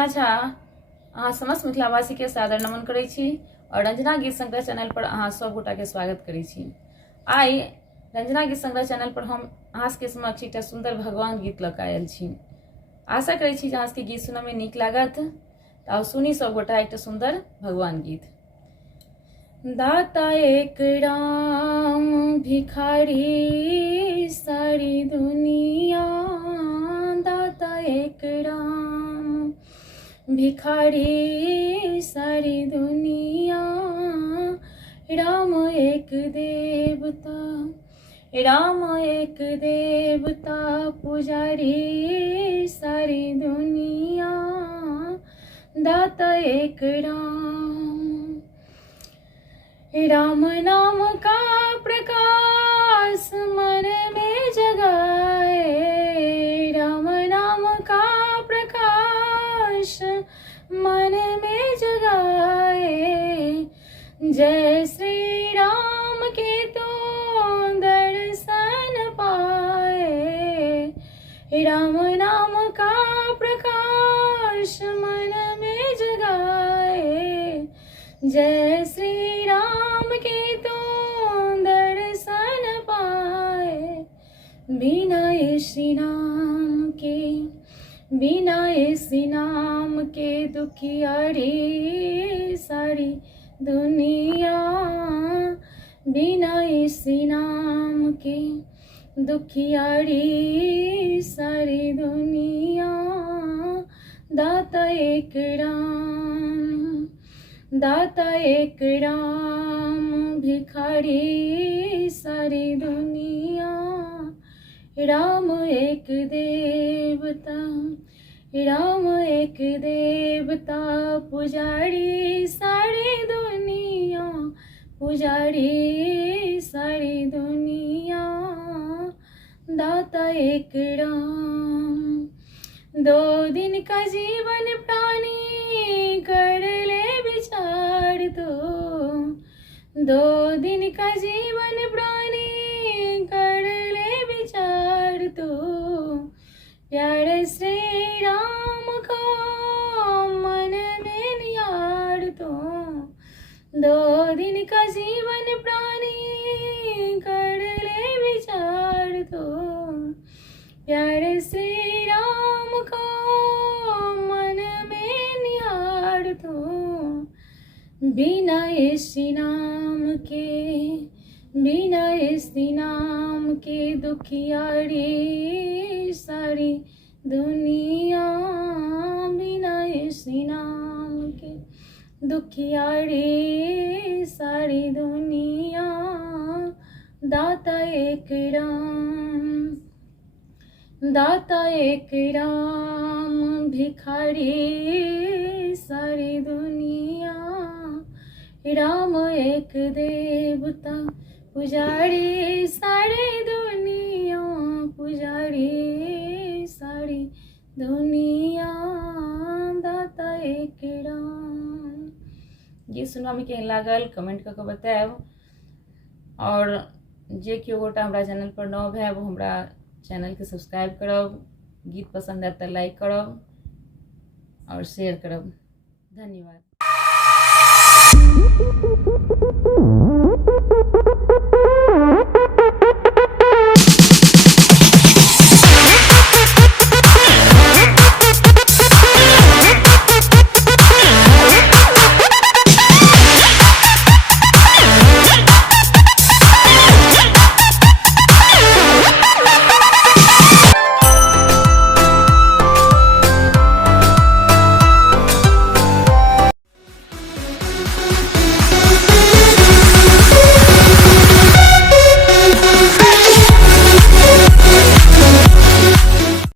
रंजना झा अहाँ समस्त मिथिलावासी के सादर नमन करै छी और रंजना गीत संग्रह चैनल पर अहाँ सब गोटा के स्वागत करै छी। आई रंजना गीत संग्रह चैनल पर हम अहाँ के समक्ष एकटा सुंदर भगवान गीत लऽ कऽ आयल छी। आशा करै छी जे अहाँ के गीत सुनय में नीक लागत। तऽ सुनी सब गोटा एकटा सुंदर भगवान गीत। दाता एक राम भिखारी सारी दुनिया, दाता एक राम भिखारी सारी दुनिया, राम एक देवता, राम एक देवता पुजारी सारी दुनिया, दाता एक राम। राम नाम का प्रकाश मन में जगाए, राम नाम का प्रकाश मन में जगाए, जय श्री राम के तो दर्शन पाए, राम नाम का प्रकाश मन में जगाए, जय श्री राम के तो दर्शन पाए। बिना श्री नाम के, बिना श्री नाम के दुखियारी सारी दुनिया, बिना श्री नाम के दुखियारी सारी दुनिया, दाता एक राम, दाता एक राम भिखारी सारी दुनिया, राम एक देवता, राम एक देवता पुजारी सारी दुनिया, पुजारी सारी दुनिया, दाता एक राम। दो दिन का जीवन प्राणी कर ले विचार तो, दो दिन का जीवन प्राणी कर ले विचार तो, प्यारे श्री राम को मन में निहार तो, दो दिन का जीवन प्राणी कर ले विचार तो, प्यारे श्री राम को मन में निहार तो, बिना श्री नाम के, बिना श्री नाम के दुखियारी सारी दुनिया, बिना श्री नाम के दुखियारी सारी दुनिया, दाता एक राम, दाता एक राम भिखारी सारी दुनिया, राम एक देवता पुजारी सारी दुनिया, पुजारी सारी दुनिया, दाता एक राम। गीत सुनवा में केहन लागल कमेंट करके बताएब। और जे केओ गोटा हमरा चैनल पर नव है वो हमरा चैनल के सब्सक्राइब करब, गीत पसंद आए तो लाइक करब और शेयर करब। धन्यवाद।